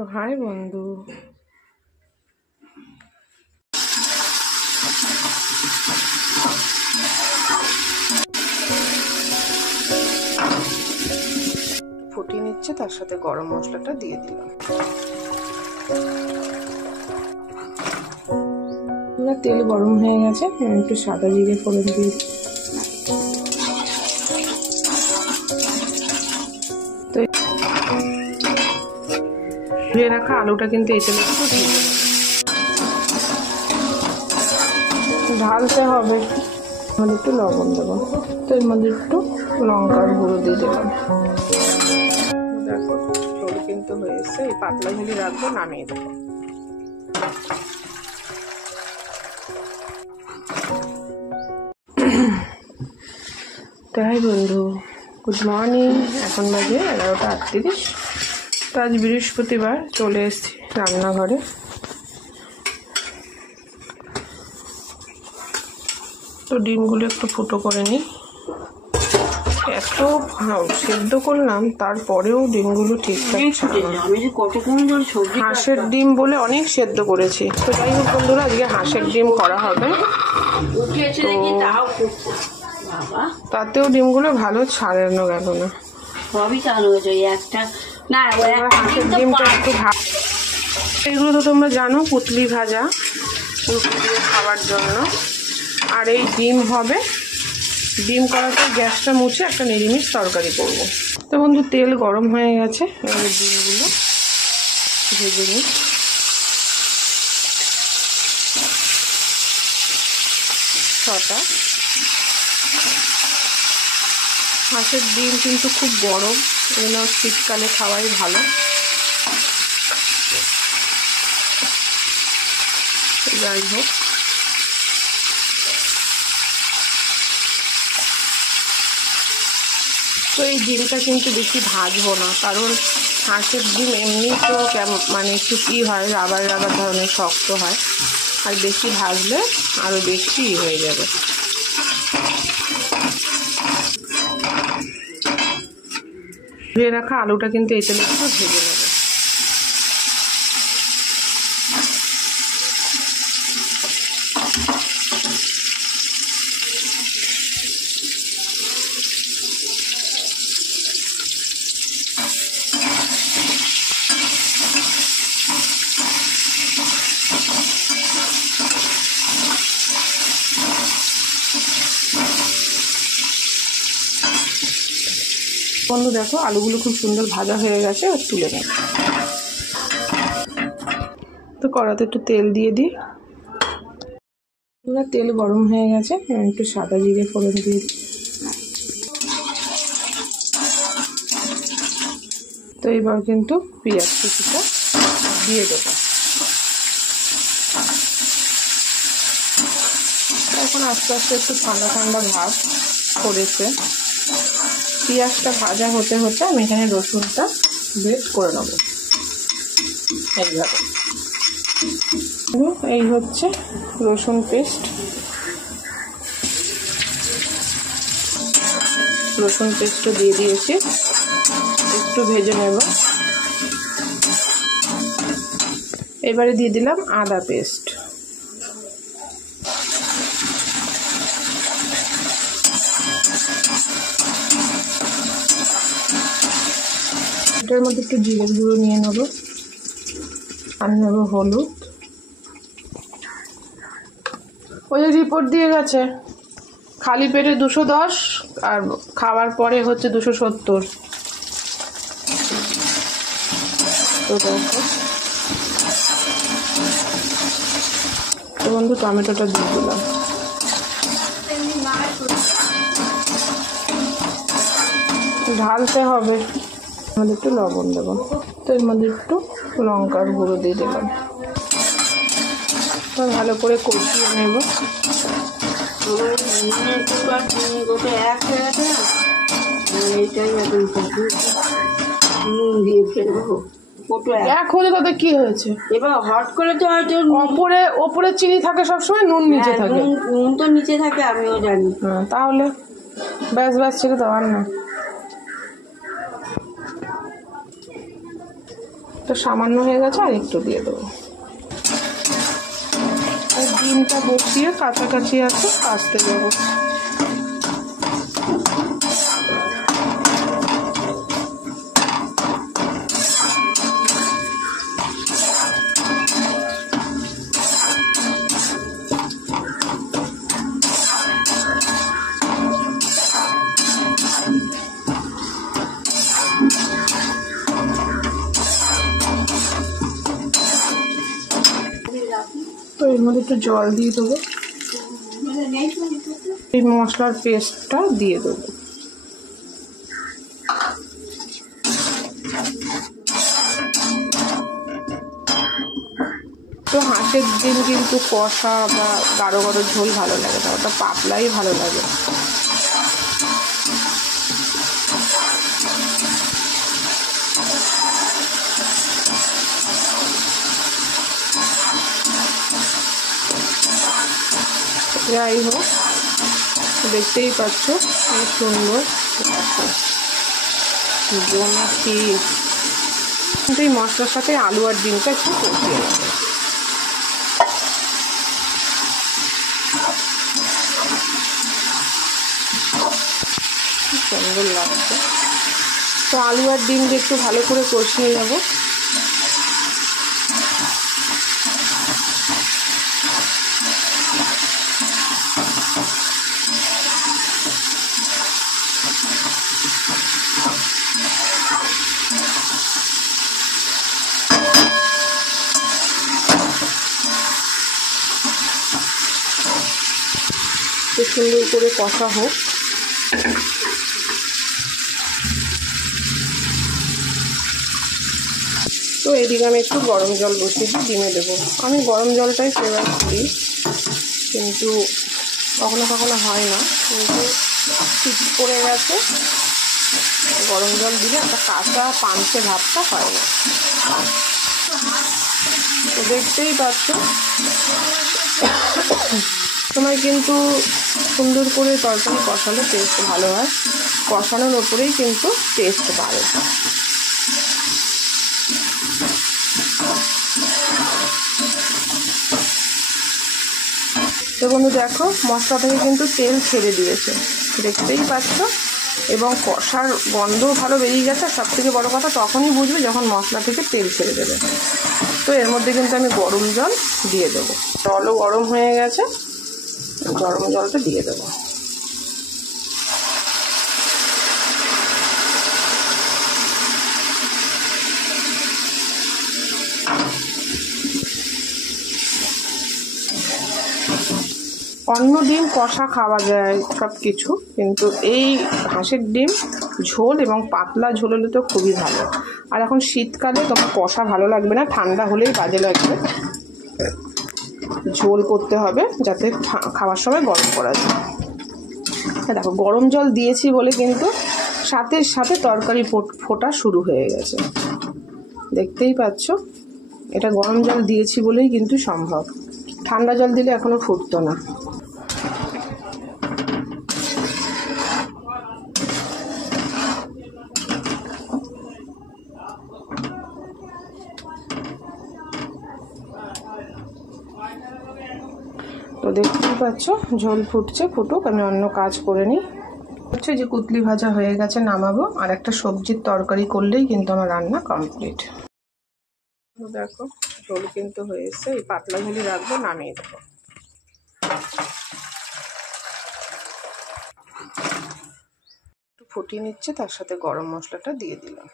তো হাই বন্ধু, ফুটিয়ে নিচ্ছে, তার সাথে গরম মশলাটা দিয়ে দিলাম। তেল গরম হয়ে গেছে, একটু সাদা জিরে ফোড়ন দিয়ে ধুয়ে রাখা আলুটা কিন্তু এই তেলে একটু ঢালতে হবে। আমাদের একটু লবণ দেবো, তো এর মধ্যে একটু লঙ্কার গুঁড়ো দিয়ে দিলাম। দেখো ঝোল কিন্তু হয়েছে, এই পাতলা ঝুলি রাখবো, নামিয়ে দেবো। তাই বন্ধু, গুড মর্নিং। এখন বাজে 11:38। তো আজ বৃহস্পতিবার, চলে এসেছি রান্নাঘরে। তো ডিমগুলো একটু ফুটো করে নিই। এত সেদ্ধ করলাম, তারপরেও ডিমগুলো ঠিকঠাক ছিল না। হাঁসের ডিম বলে অনেক সেদ্ধ করেছি। তো যাই হোক বন্ধুরা, আজকে হাঁসের ডিম করা হবে। তাতেও ডিমগুলো ভালো ছাড়ানো গেল না। হাঁসের ডিমটা একটু এগুলো তো তোমরা জানো, পুতলি ভাজা, রুটি দিয়ে খাওয়ার জন্য। আর এই ডিম হবে, ডিম করার পর গ্যাসটা মুছে একটা নিরামিষ তরকারি করবো। তো বন্ধু, তেল গরম হয়ে গেছে, এবারে ডিমগুলো ভেজে নিই। ছটা হাঁসের ডিম কিন্তু খুব গরম, এগুলো শীতকালে খাওয়াই ভালো। যাই হোক, তো এই ডিমটা কিন্তু বেশি ভাজবো না, কারণ হাঁসের ডিম এমনি তো মানে একটু হয়, রাবার রাবার ধরনের শক্ত হয়, আর বেশি ভাজলে আরও বেশি হয়ে যাবে। ধুয়ে রাখা আলুটা কিন্তু এই তেলে একটু ভেজে নেবে। বন্ধু দেখো, আলুগুলো খুব সুন্দর ভাজা হয়ে গেছে, আর তুলে নেব। তো কড়াতে একটু তেল দিয়ে দিই। পুরো তেল গরম হয়ে গেছে, একটু সাদা জিরে ফোড়ন দিয়ে দিই। তো এবার কিন্তু পেঁয়াজ কুচিটা দিয়ে দেবো। এখন আস্তে আস্তে একটু ঠান্ডা ঠান্ডা ভাব করেছে। পেঁয়াজটা ভাজা হতে হতে আমি এখানে রসুনটা বেট করে নেব এইভাবে। এই হচ্ছে রসুন পেস্ট। রসুন পেস্টও দিয়ে দিয়েছি, একটু ভেজে নেব। এবারে দিয়ে দিলাম আদা পেস্ট। এটার মধ্যে একটু জিরের গুঁড়ো নিয়ে নেব, আর নেব হলুদ। ওই রিপোর্ট দিয়ে গেছে, খালি পেটে 210 আর খাওয়ার পরে হচ্ছে 270। তো দেখো, তো বন্ধু টমেটোটা দিয়ে দিলাম। ঢালতে হবে, আমাদের একটু লবণ দেবো, তো এর মধ্যে একটু লঙ্কার গুঁড়ো দিয়ে দিলাম। ভালো করে কষিয়ে নেব। এক হলে তাতে কি হয়েছে? এবার হট করে তো হয়তো ওপরে চিনি থাকে সবসময়, নুন নিচে থাকে। নুন তো নিচে থাকে, আমিও জানি। হ্যাঁ, তাহলে ব্যাস ব্যাস ছেড়ে দেওয়ার না। তো সামান্য হয়ে গেছে, আর একটু দিয়ে দেবো। আর ডিমটা বসিয়ে কাছাকাছি আছে, কাচতে দেবো। তো এর মধ্যে একটু জল দিয়ে দেবো, এই মশলার পেস্টটা দিয়ে দেবো। তো হাঁসের ডিম কিন্তু কষা বা গাঢ় গাঢ় ঝোল ভালো লাগে না, ওটা পাতলাই ভালো লাগে। যাই হোক, দেখতেই পাচ্ছ কি সুন্দর জমাটি। কিন্তু এই মশলার সাথে আলু আর ডিমটা একটু কষিয়ে নেবে। সুন্দর লাগছে। তো আলু আর ডিম দিয়ে একটু ভালো করে কষিয়ে নেব। সুন্দর করে কষা হোক। তো এদিকে আমি একটু গরম জল বসিয়ে দিয়ে ডিমে দেবো। আমি গরম জলটাই ফেভার করি, কিন্তু কখনো কখনো হয় না। কিন্তু শীত পড়ে গেছে, গরম জল দিলে একটা কাঁচা পাঞ্চে ভাবটা হয় না। তো দেখতেই পাচ্ছ সময় কিন্তু সুন্দর করে তরকারি কষালে টেস্ট ভালো হয়, কষানোর ওপরেই কিন্তু টেস্ট বাড়ে। তো বন্ধু দেখো, মশলা থেকে কিন্তু তেল ছেড়ে দিয়েছে, দেখতেই পাচ্ছ, এবং কষার গন্ধও ভালো বেরিয়ে গেছে। আর সব থেকে বড়ো কথা তখনই বুঝবে যখন মশলা থেকে তেল ছেড়ে দেবে। তো এর মধ্যে কিন্তু আমি গরম জল দিয়ে দেবো। জলও গরম হয়ে গেছে, গরম জলটা দিয়ে দেবো। অন্য ডিম কষা খাওয়া যায় সব কিছু, কিন্তু এই হাঁসের ডিম ঝোল এবং পাতলা ঝোল হলে তো খুবই ভালো। আর এখন শীতকালে তোমার কষা ভালো লাগবে না, ঠান্ডা হলেই বাজে লাগবে। ঝোল করতে হবে যাতে খাওয়ার সময় গরম করা যায়। দেখো গরম জল দিয়েছি বলে কিন্তু সাথে সাথে তরকারি ফোটা শুরু হয়ে গেছে, দেখতেই পাচ্ছ। এটা গরম জল দিয়েছি বলেই কিন্তু সম্ভব, ঠান্ডা জল দিলে এখনো ফুটতো না। তো দেখতেই পাচ্ছ ঝোল ফুটছে, ফুটুক, আমি অন্য কাজ করে নিই। হচ্ছে যে কুতলি ভাজা হয়ে গেছে, নামাবো। আর একটা সবজির তরকারি করলেই কিন্তু আমার রান্না কমপ্লিট। দেখো ঝোল কিন্তু হয়ে এসছে, এই পাতলা ঝোলই রাখবো, নামিয়ে দেবো। একটু ফুটিয়ে নিচ্ছে, তার সাথে গরম মশলাটা দিয়ে দিলাম।